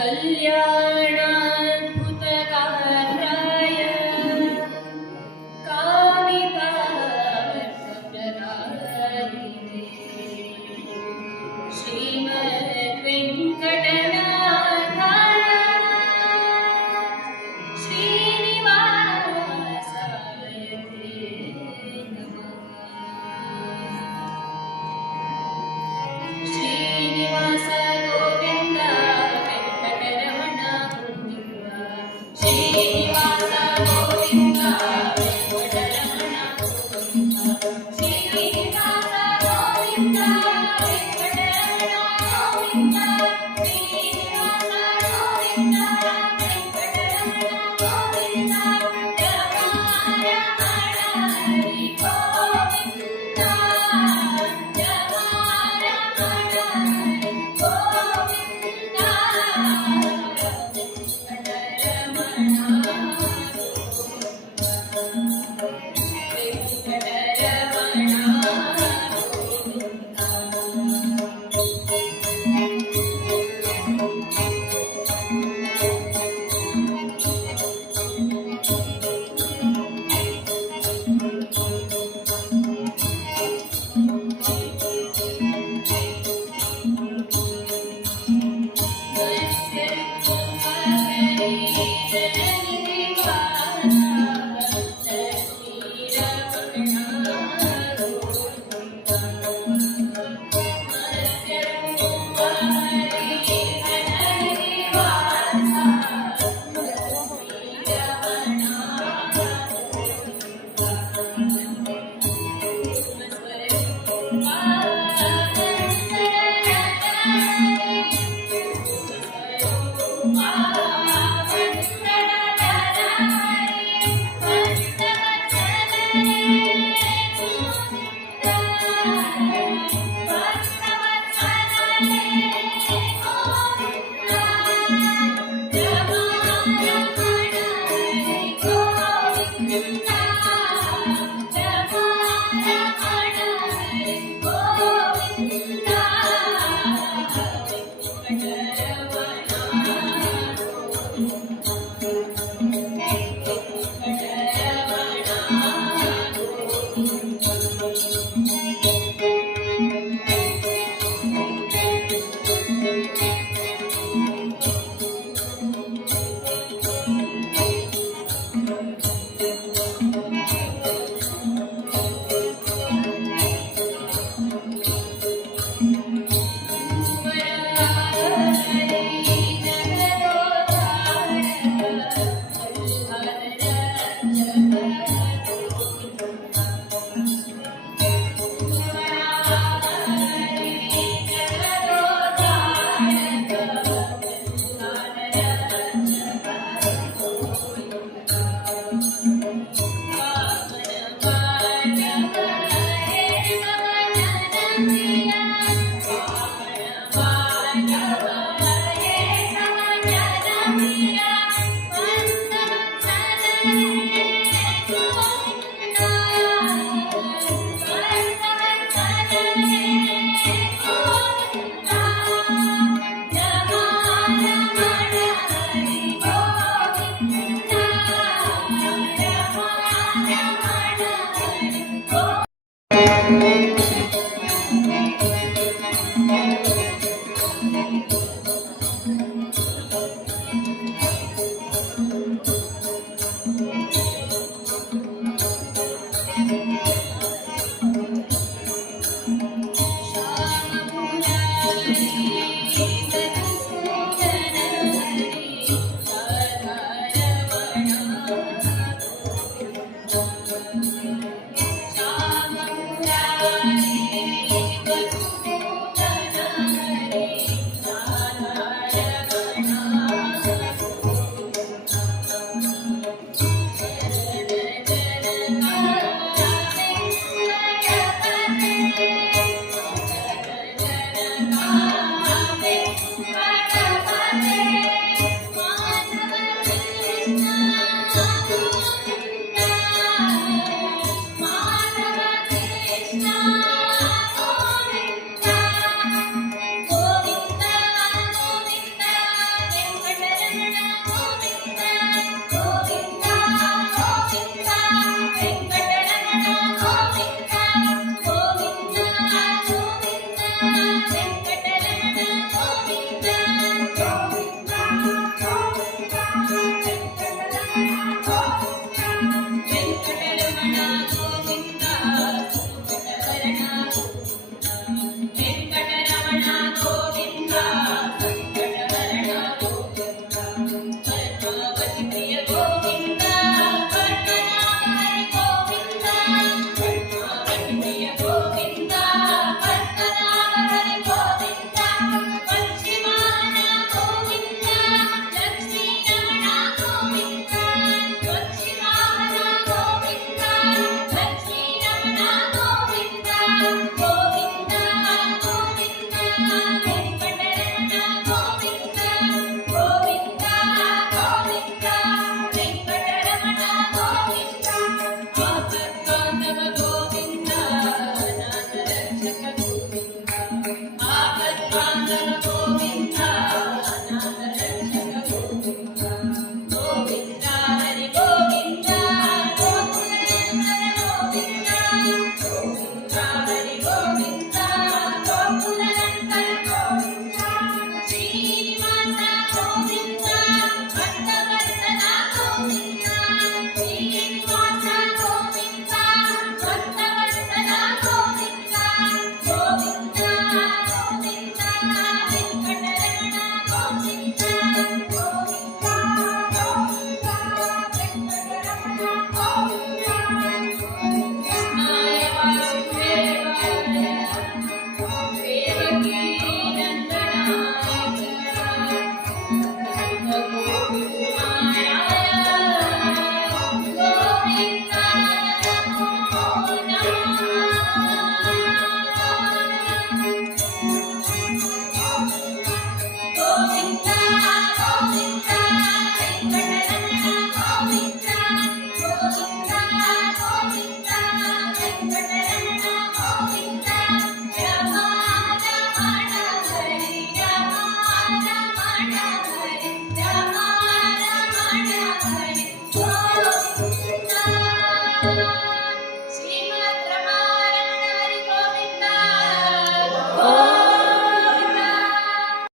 Kalyana Müzik